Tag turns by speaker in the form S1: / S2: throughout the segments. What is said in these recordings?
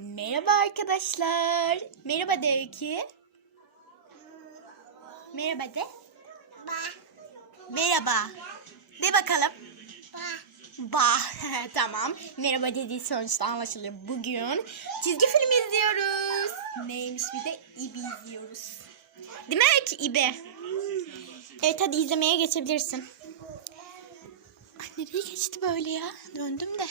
S1: Merhaba arkadaşlar. Merhaba de Öykü. Merhaba de. Merhaba. De bakalım. Bah. tamam. Merhaba dediği sonuçta anlaşılıyor. Bugün çizgi film izliyoruz. Neymiş bir de İbi izliyoruz. Öykü? İbi. Evet hadi izlemeye geçebilirsin. Ay nereye geçti böyle ya? Döndüm de.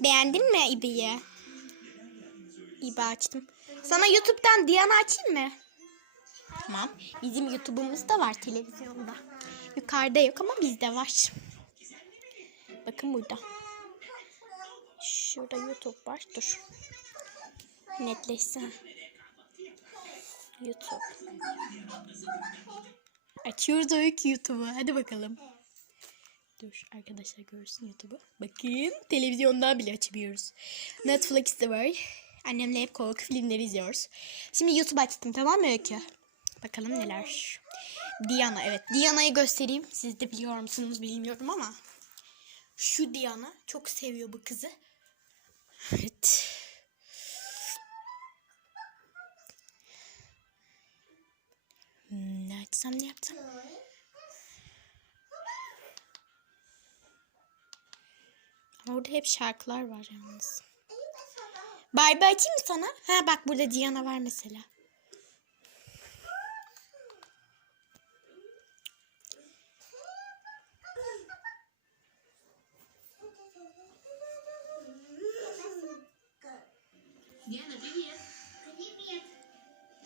S1: Beğendin mi İbi'yi? İbi açtım. Sana YouTube'dan Diana açayım mı? Tamam. Bizim YouTube'umuz da var televizyonda. Yukarıda yok ama bizde var. Bakın burada. Şurada YouTube var. Dur. Netleşsin. YouTube. Açıyoruz öykü YouTube'u. Hadi bakalım. Dur arkadaşlar görsün YouTube'u. Bakın televizyondan bile açabiliyoruz. Netflix'te var. Annemle hep korku filmleri izliyoruz. Şimdi YouTube açtım tamam mı Öykü? Bakalım neler. Diana evet. Diana'yı göstereyim. Siz de biliyor musunuz bilmiyorum ama. Şu Diana çok seviyor bu kızı. Evet. Hmm, ne açsam ne yapsam? Orada hep şarkılar var yalnız. Barbie açayım mı sana? Ha bak burada Diana var mesela.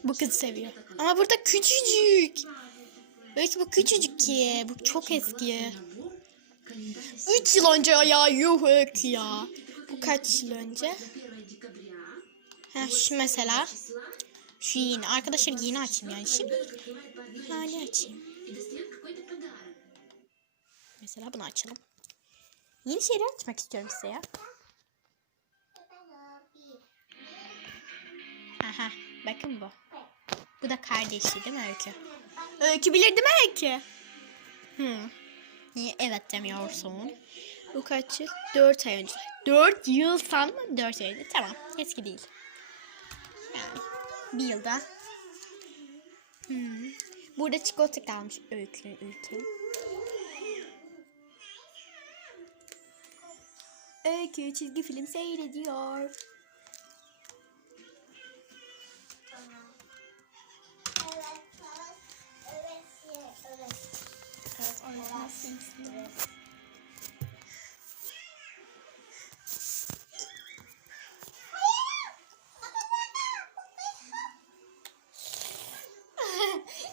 S1: Bu kızı seviyor. Ama burada küçücük. Belki bu küçücük ki. Bu çok eski. 3 yıl önce ya yuh ya. Bu kaç yıl önce? Ha şu mesela. Şu yeni. Arkadaşlar yeni açayım yani. Şimdi hali açayım. Mesela bunu açalım. Yeni şeyler açmak istiyorum size ya. Aha bakın bu. Bu da kardeşi değil mi Öykü? Öykü bilirdi mi Öykü? Hmm. Niye evet demiyorsun? Bu kaç yıl? 4 ay önce. 4 yıl sanma 4 ay önce. Tamam eski değil. Yani bir yılda. Hmm. Burada çikolata kalmış Öykü'nün ülkenin. Öykü çizgi film seyrediyor.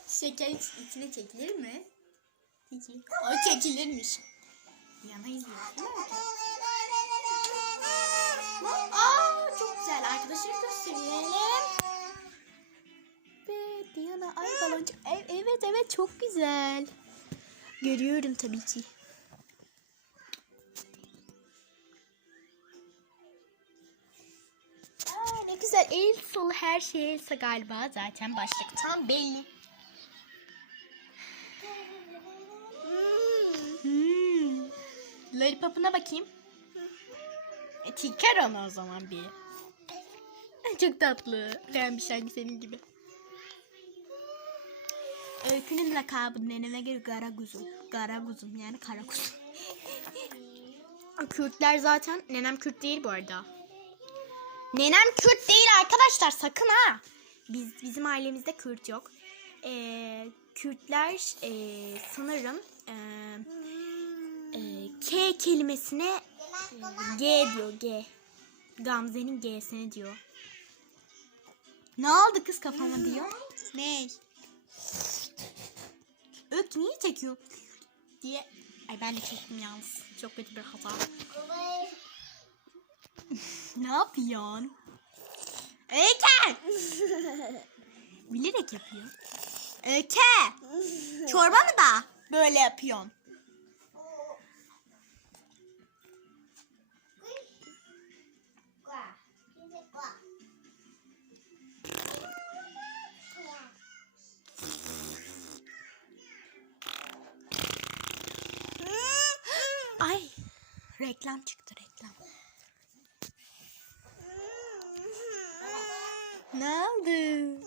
S1: Şeker iç- içine çekilir mi? Peki. O çekilirmiş. Yana mi? Aa çok güzel. Arkadaşlar gösterelim. Ve Diana ay baloncuk. Ev- Evet evet çok güzel. Görüyorum tabii ki. Aa, ne güzel. El sol her şey Elsa galiba. Zaten başlıktan belli. Hmm. Lollipop'una bakayım. E, Tilker onu o zaman bir. Çok tatlı. Beğenmiş sanki senin gibi. Öykünün lakabı neneme göre Garaguzum. Garaguzum yani kara kuzum. Kürtler zaten. Nenem Kürt değil bu arada. Nenem Kürt değil arkadaşlar sakın ha. Biz bizim ailemizde Kürt yok. Ee, Kürtler ee, sanırım ee, ee, K kelimesine G diyor G. Gamze'nin G'sini diyor. Ne oldu kız kafama diyor? Ök niye çekiyor? diye. Ay ben de çektim yalnız. Çok kötü bir hata. ne yapıyorsun? Öke! Bilerek yapıyor. Öke! Çorba mı da böyle yapıyorsun? Reklam çıktı reklam. Ne oldu?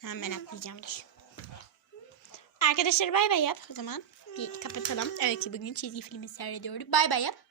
S1: Tamam ben atlayacağım dur. Arkadaşlar bay bay yap o zaman. Bir kapatalım. Evet ki bugün çizgi filmi seyrediyoruz. Bay bay yap.